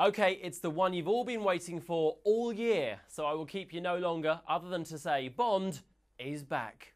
Okay, it's the one you've all been waiting for all year, so I will keep you no longer other than to say Bond is back.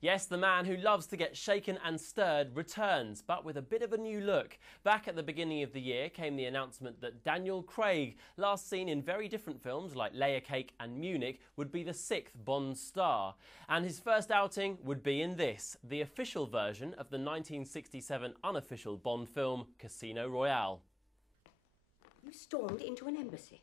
Yes, the man who loves to get shaken and stirred returns, but with a bit of a new look. Back at the beginning of the year came the announcement that Daniel Craig, last seen in very different films like Layer Cake and Munich, would be the 6th Bond star. And his first outing would be in this, the official version of the 1967 unofficial Bond film Casino Royale. You stormed into an embassy.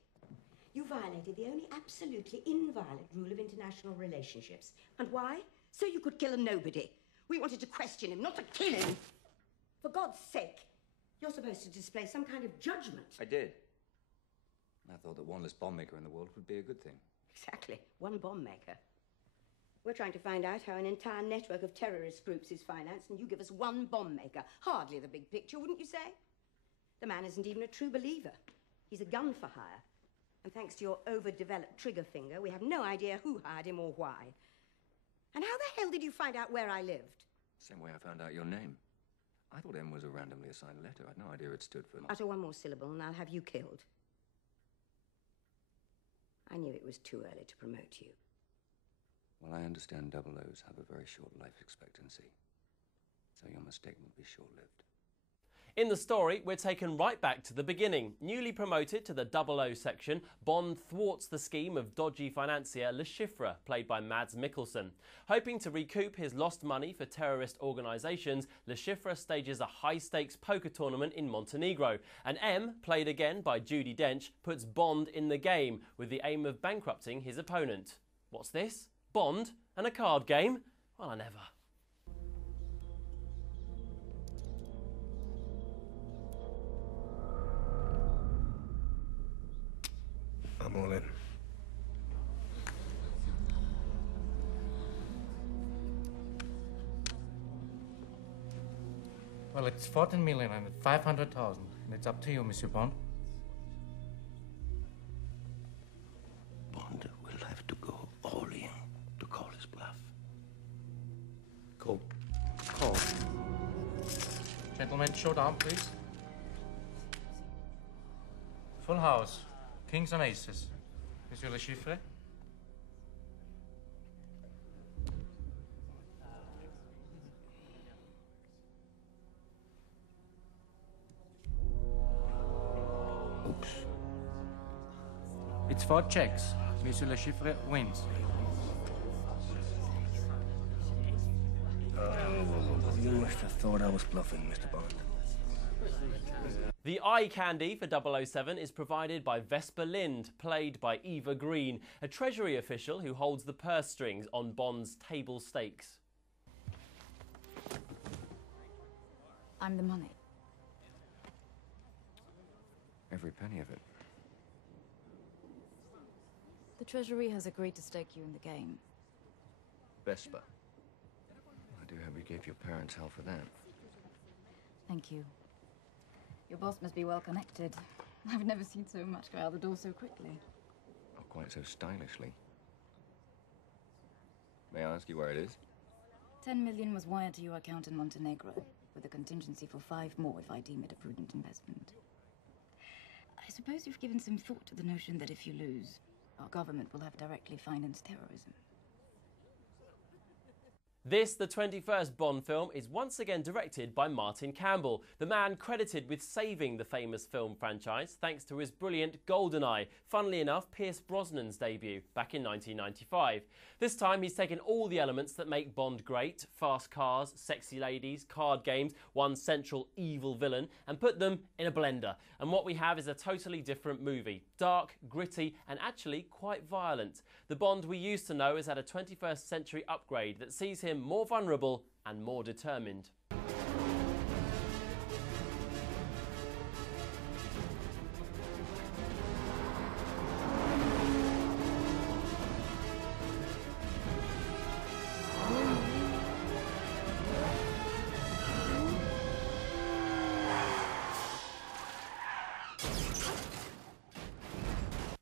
You violated the only absolutely inviolate rule of international relationships. And why? So you could kill a nobody. We wanted to question him, not to kill him. For God's sake, you're supposed to display some kind of judgment. I did. I thought that one less bomb maker in the world would be a good thing. Exactly, one bomb maker. We're trying to find out how an entire network of terrorist groups is financed, and you give us one bomb maker. Hardly the big picture, wouldn't you say? The man isn't even a true believer. He's a gun for hire. And thanks to your overdeveloped trigger finger, we have no idea who hired him or why. And how the hell did you find out where I lived? Same way I found out your name. I thought M was a randomly assigned letter. I had no idea it stood for... Utter one more syllable and I'll have you killed. I knew it was too early to promote you. Well, I understand double O's have a very short life expectancy. So your mistake will be short-lived. In the story, we're taken right back to the beginning. Newly promoted to the 00 section, Bond thwarts the scheme of dodgy financier Le Chiffre, played by Mads Mikkelsen. Hoping to recoup his lost money for terrorist organisations, Le Chiffre stages a high-stakes poker tournament in Montenegro, and M, played again by Judi Dench, puts Bond in the game with the aim of bankrupting his opponent. What's this? Bond? And a card game? Well, I never. I'm all in. Well, it's 14 million and 500,000. And it's up to you, Monsieur Bond. Bond will have to go all in to call his bluff. Call. Gentlemen, showdown, please. Full house. Kings and aces. Monsieur Le Chiffre? Oops. It's 4 checks. Monsieur Le Chiffre wins. You must have thought I was bluffing, Mr. Bond. The eye candy for 007 is provided by Vesper Lind, played by Eva Green, a Treasury official who holds the purse strings on Bond's table stakes. I'm the money. Every penny of it. The Treasury has agreed to stake you in the game. Vesper. I do hope you gave your parents hell for that. Thank you. Your boss must be well connected. I've never seen so much go out the door so quickly. Not quite so stylishly. May I ask you where it is? 10 million was wired to your account in Montenegro, with a contingency for 5 more if I deem it a prudent investment. I suppose you've given some thought to the notion that if you lose, our government will have directly financed terrorism. This, the 21st Bond film, is once again directed by Martin Campbell, the man credited with saving the famous film franchise thanks to his brilliant GoldenEye, funnily enough Pierce Brosnan's debut back in 1995. This time he's taken all the elements that make Bond great, fast cars, sexy ladies, card games, one central evil villain, and put them in a blender. And what we have is a totally different movie. Dark, gritty, and actually quite violent. The Bond we used to know has had a 21st century upgrade that sees him more vulnerable and more determined.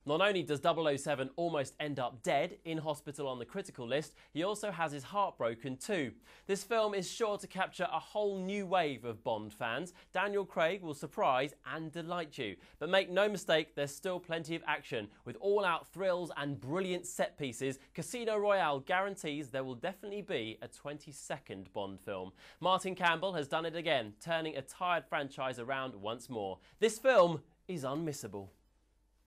Not only does 007 almost end up dead in hospital on the critical list, he also has his heart broken too. This film is sure to capture a whole new wave of Bond fans. Daniel Craig will surprise and delight you. But make no mistake, there's still plenty of action. With all-out thrills and brilliant set pieces, Casino Royale guarantees there will definitely be a 22nd Bond film. Martin Campbell has done it again, turning a tired franchise around once more. This film is unmissable.